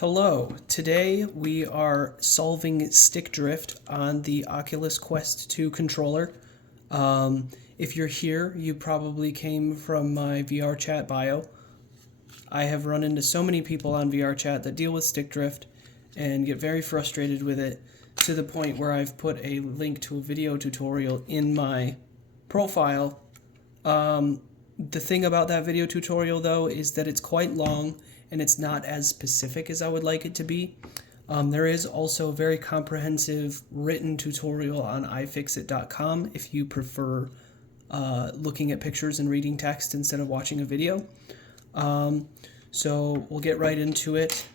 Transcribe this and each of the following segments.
Hello, today we are solving stick drift on the Oculus Quest 2 controller. If you're here, you probably came from my VR chat bio. I have run into so many people on VR chat that deal with stick drift and get very frustrated with it to the point where I've put a link to a video tutorial in my profile. The thing about that video tutorial though is that it's quite long and it's not as specific as I would like it to be. There is also a very comprehensive written tutorial on ifixit.com if you prefer looking at pictures and reading text instead of watching a video. So we'll get right into it.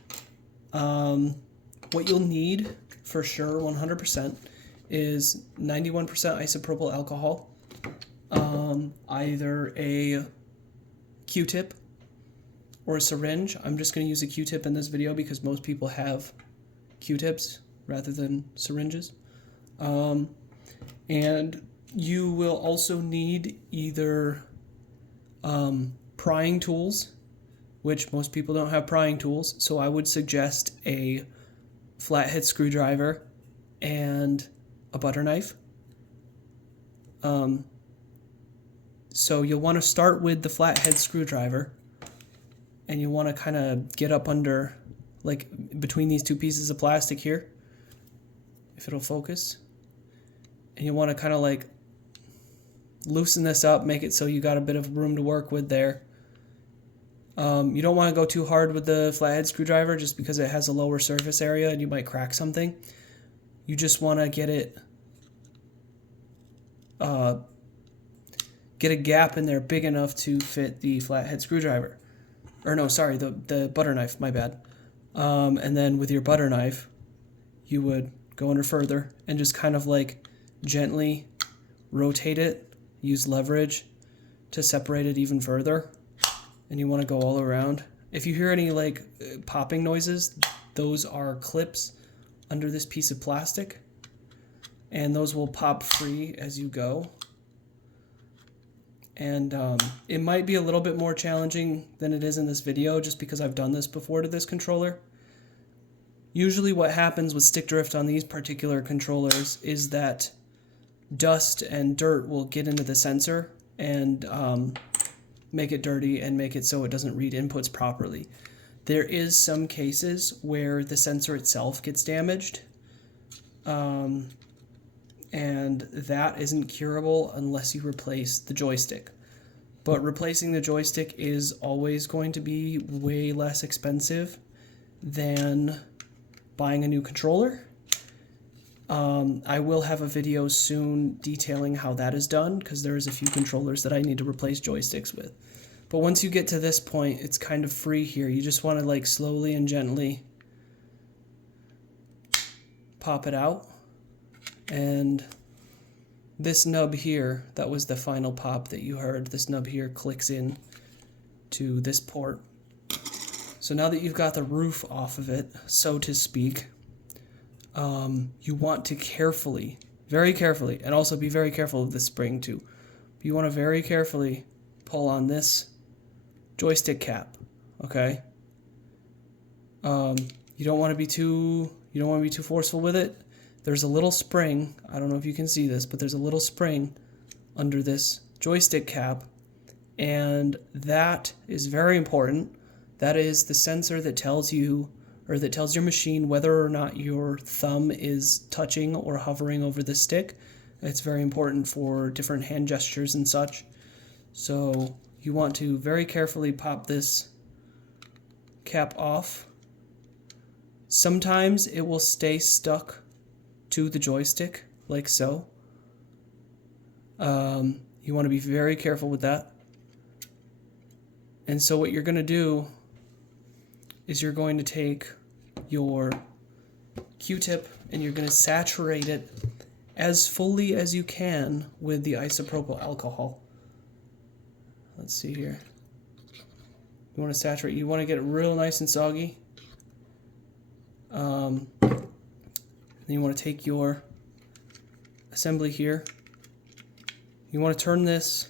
What you'll need for sure 100% is 91% isopropyl alcohol, either a Q-tip or a syringe. I'm just going to use a Q-tip in this video because most people have Q-tips rather than syringes. And you will also need either prying tools, which most people don't have prying tools, so I would suggest a flathead screwdriver and a butter knife. So you'll want to start with the flathead screwdriver, and you want to kind of get up under, like, between these two pieces of plastic here, if it'll focus. And you want to kind of like loosen this up, make it so you got a bit of room to work with there. You don't want to go too hard with the flathead screwdriver just because it has a lower surface area and you might crack something. You just want to get it, get a gap in there big enough to fit the flathead screwdriver. Or no, sorry, the butter knife, my bad. And then with your butter knife, you would go under further and just kind of like gently rotate it, use leverage to separate it even further. And you want to go all around. If you hear any like popping noises, those are clips under this piece of plastic, and those will pop free as you go. And it might be a little bit more challenging than it is in this video just because I've done this before to this controller. Usually what happens with stick drift on these particular controllers is that dust and dirt will get into the sensor and make it dirty and make it so it doesn't read inputs properly. There is some cases where the sensor itself gets damaged, and that isn't curable unless you replace the joystick. But replacing the joystick is always going to be way less expensive than buying a new controller. I will have a video soon detailing how that is done because there's a few controllers that I need to replace joysticks with. But once you get to this point, it's kind of free here. You just want to like slowly and gently pop it out. And this nub here, that was the final pop that you heard. This nub here clicks in to this port. So now that you've got the roof off of it, so to speak, you want to carefully, very carefully, and also be very careful of the spring too. You want to very carefully pull on this joystick cap, okay? You don't want to be too forceful with it. There's a little spring, I don't know if you can see this, but there's a little spring under this joystick cap, and that is very important. That is the sensor that tells you, or that tells your machine whether or not your thumb is touching or hovering over the stick. It's very important for different hand gestures and such. So you want to very carefully pop this cap off. Sometimes it will stay stuck to the joystick, like so. You want to be very careful with that. And so what you're going to do is you're going to take your Q-tip and you're going to saturate it as fully as you can with the isopropyl alcohol. Let's see here. You want to saturate, you want to get it real nice and soggy. Then you want to take your assembly here. You want to turn this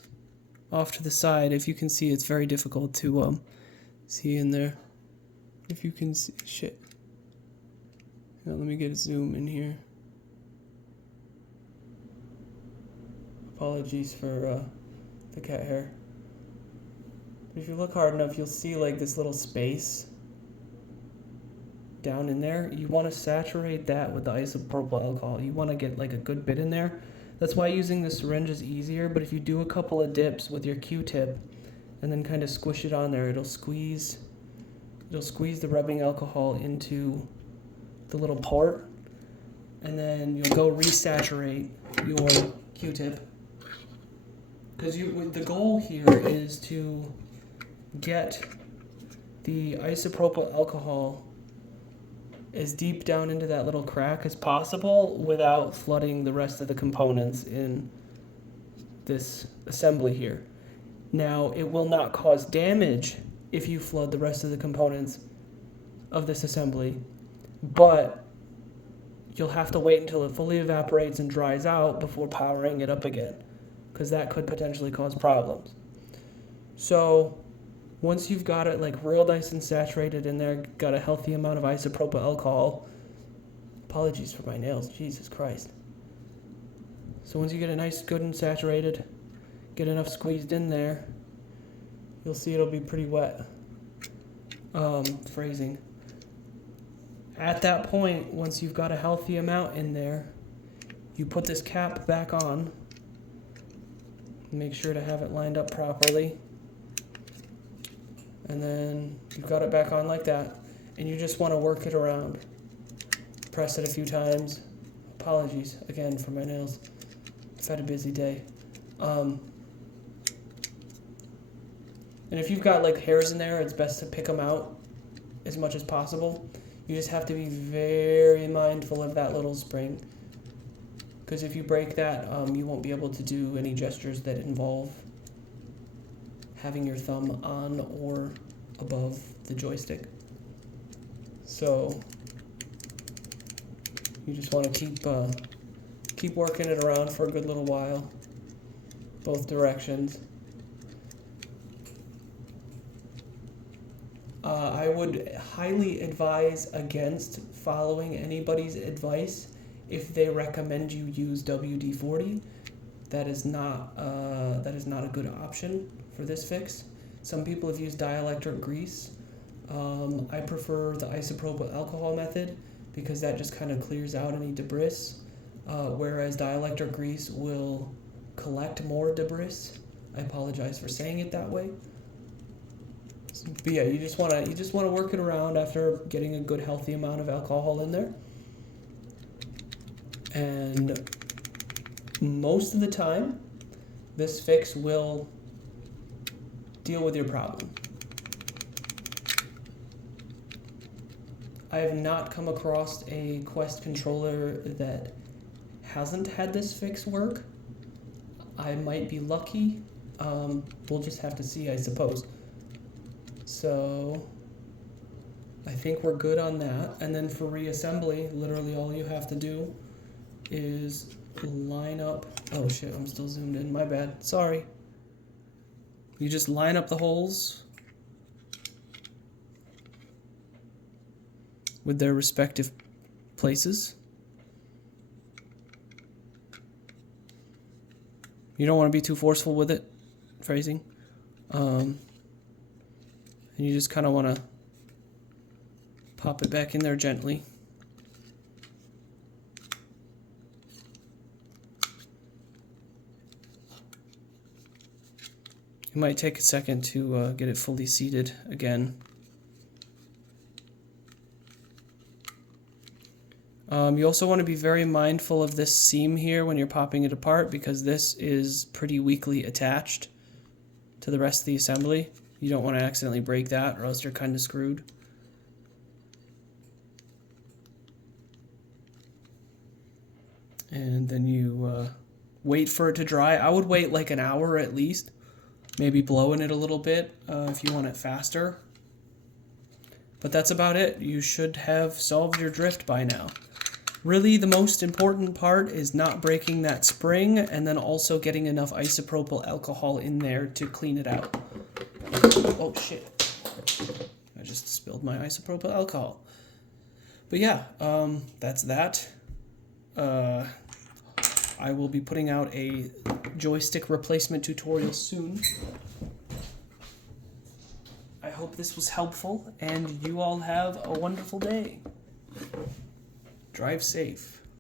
off to the side. If you can see, it's very difficult to see in there. If you can see, shit. Now let me get a zoom in here. Apologies for the cat hair. If you look hard enough, you'll see like this little space down in there. You want to saturate that with the isopropyl alcohol. You want to get like a good bit in there. That's why using the syringe is easier, but if you do a couple of dips with your Q-tip and then kind of squish it on there, it'll squeeze the rubbing alcohol into the little port, and then you'll go resaturate your Q-tip. Because the goal here is to get the isopropyl alcohol as deep down into that little crack as possible without flooding the rest of the components in this assembly here. Now, it will not cause damage if you flood the rest of the components of this assembly, but you'll have to wait until it fully evaporates and dries out before powering it up again, because that could potentially cause problems. So once you've got it like real nice and saturated in there, got a healthy amount of isopropyl alcohol, apologies for my nails, Jesus Christ. So once you get it nice, good and saturated, get enough squeezed in there, you'll see it'll be pretty wet. Phrasing. At that point, once you've got a healthy amount in there, you put this cap back on. Make sure to have it lined up properly. And then you've got it back on like that. And you just want to work it around. Press it a few times. Apologies again for my nails. I've had a busy day. And if you've got like hairs in there, it's best to pick them out as much as possible. You just have to be very mindful of that little spring. Because if you break that, you won't be able to do any gestures that involve having your thumb on or above the joystick. So you just want to keep working it around for a good little while, both directions. I would highly advise against following anybody's advice if they recommend you use WD-40. That is not a good option for this fix. Some people have used dielectric grease. I prefer the isopropyl alcohol method because that just kind of clears out any debris, whereas dielectric grease will collect more debris. I apologize for saying it that way. But yeah, you just want to work it around after getting a good healthy amount of alcohol in there. And most of the time, this fix will deal with your problem. I have not come across a Quest controller that hasn't had this fix work. I might be lucky. We'll just have to see, I suppose. So I think we're good on that. And then for reassembly, literally all you have to do is line up. Oh shit, I'm still zoomed in. My bad. Sorry. You just line up the holes with their respective places. You don't want to be too forceful with it, phrasing. And you just kind of want to pop it back in there gently. It might take a second to get it fully seated again. You also want to be very mindful of this seam here when you're popping it apart, because this is pretty weakly attached to the rest of the assembly. You don't want to accidentally break that, or else you're kind of screwed. And then you wait for it to dry. I would wait like an hour at least. Maybe blowing it a little bit if you want it faster. But that's about it. You should have solved your drift by now. Really, the most important part is not breaking that spring, and then also getting enough isopropyl alcohol in there to clean it out. Oh shit. I just spilled my isopropyl alcohol. But yeah, that's that. I will be putting out a joystick replacement tutorial soon. I hope this was helpful, and you all have a wonderful day. Drive safe.